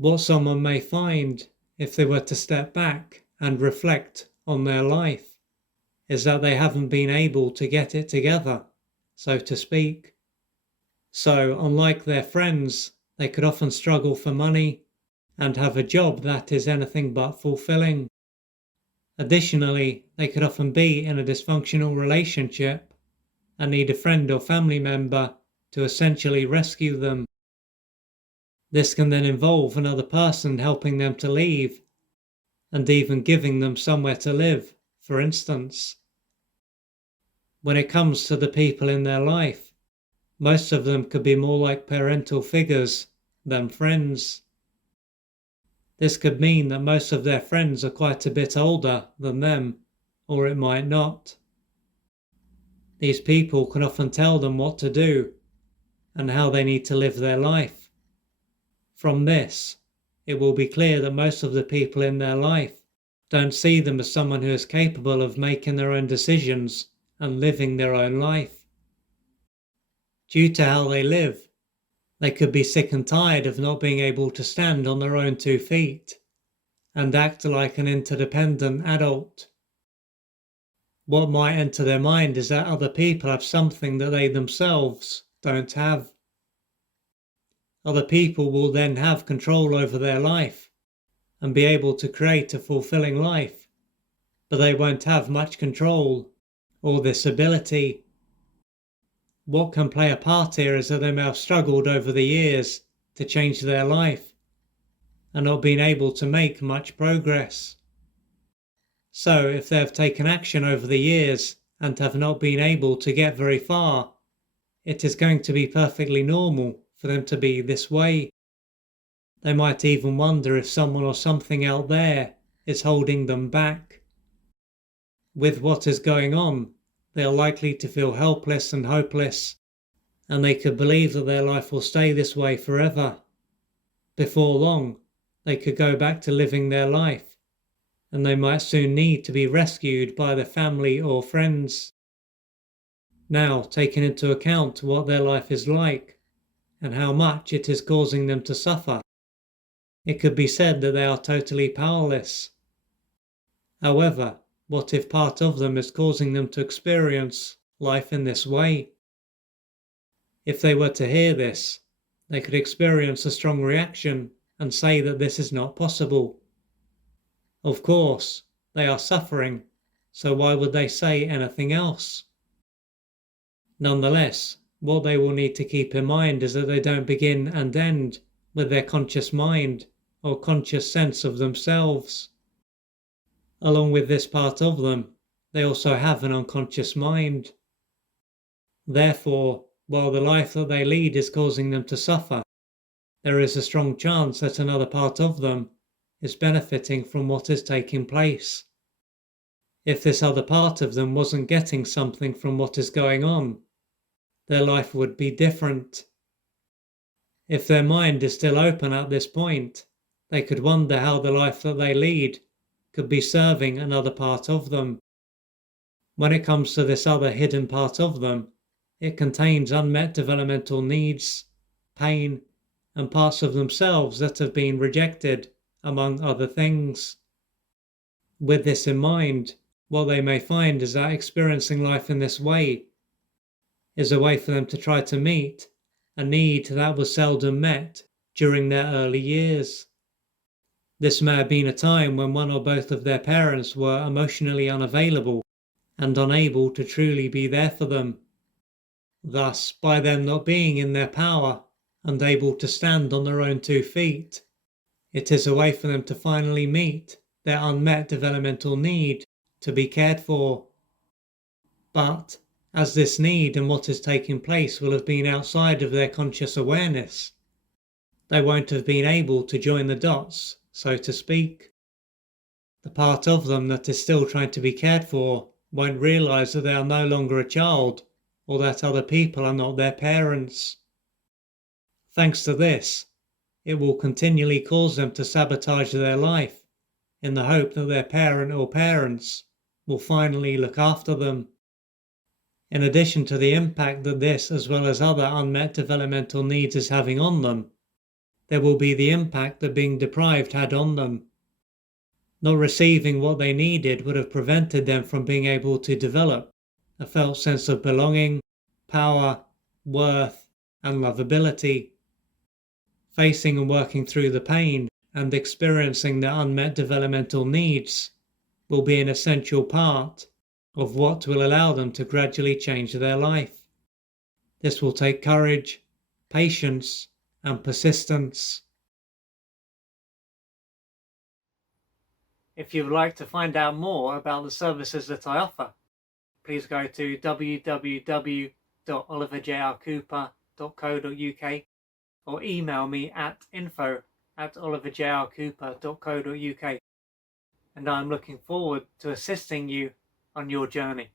What someone may find if they were to step back and reflect on their life is that they haven't been able to get it together, so to speak. So, unlike their friends, they could often struggle for money and have a job that is anything but fulfilling. Additionally, they could often be in a dysfunctional relationship and need a friend or family member to essentially rescue them. This can then involve another person helping them to leave and even giving them somewhere to live, for instance. When it comes to the people in their life, most of them could be more like parental figures than friends. This could mean that most of their friends are quite a bit older than them, or it might not. These people can often tell them what to do and how they need to live their life. From this, it will be clear that most of the people in their life don't see them as someone who is capable of making their own decisions and living their own life. Due to how they live, they could be sick and tired of not being able to stand on their own 2 feet and act like an interdependent adult. What might enter their mind is that other people have something that they themselves don't have. Other people will then have control over their life and be able to create a fulfilling life, but they won't have much control or this ability. What can play a part here is that they may have struggled over the years to change their life and not been able to make much progress. So if they have taken action over the years and have not been able to get very far, it is going to be perfectly normal for them to be this way. They might even wonder if someone or something out there is holding them back. With what is going on, they are likely to feel helpless and hopeless, and they could believe that their life will stay this way forever. Before long, they could go back to living their life, and they might soon need to be rescued by their family or friends. Now, taking into account what their life is like and how much it is causing them to suffer, it could be said that they are totally powerless. However, what if part of them is causing them to experience life in this way? If they were to hear this, they could experience a strong reaction and say that this is not possible. Of course, they are suffering, so why would they say anything else? Nonetheless, what they will need to keep in mind is that they don't begin and end with their conscious mind or conscious sense of themselves. Along with this part of them, they also have an unconscious mind. Therefore, while the life that they lead is causing them to suffer, there is a strong chance that another part of them is benefiting from what is taking place. If this other part of them wasn't getting something from what is going on, their life would be different. If their mind is still open at this point, they could wonder how the life that they lead could be serving another part of them. When it comes to this other hidden part of them, it contains unmet developmental needs, pain, and parts of themselves that have been rejected, among other things. With this in mind, what they may find is that experiencing life in this way is a way for them to try to meet a need that was seldom met during their early years. This may have been a time when one or both of their parents were emotionally unavailable and unable to truly be there for them. Thus, by them not being in their power and able to stand on their own 2 feet, it is a way for them to finally meet their unmet developmental need to be cared for. But, as this need and what is taking place will have been outside of their conscious awareness, they won't have been able to join the dots, so to speak. The part of them that is still trying to be cared for won't realize that they are no longer a child or that other people are not their parents. Thanks to this, it will continually cause them to sabotage their life in the hope that their parent or parents will finally look after them. In addition to the impact that this as well as other unmet developmental needs is having on them, there will be the impact that being deprived had on them. Not receiving what they needed would have prevented them from being able to develop a felt sense of belonging, power, worth, and lovability. Facing and working through the pain and experiencing their unmet developmental needs will be an essential part of what will allow them to gradually change their life. This will take courage, patience, and persistence. If you would like to find out more about the services that I offer, please go to www.oliverjrcooper.co.uk or email me at info@oliverjrcooper.co.uk, and I'm looking forward to assisting you on your journey.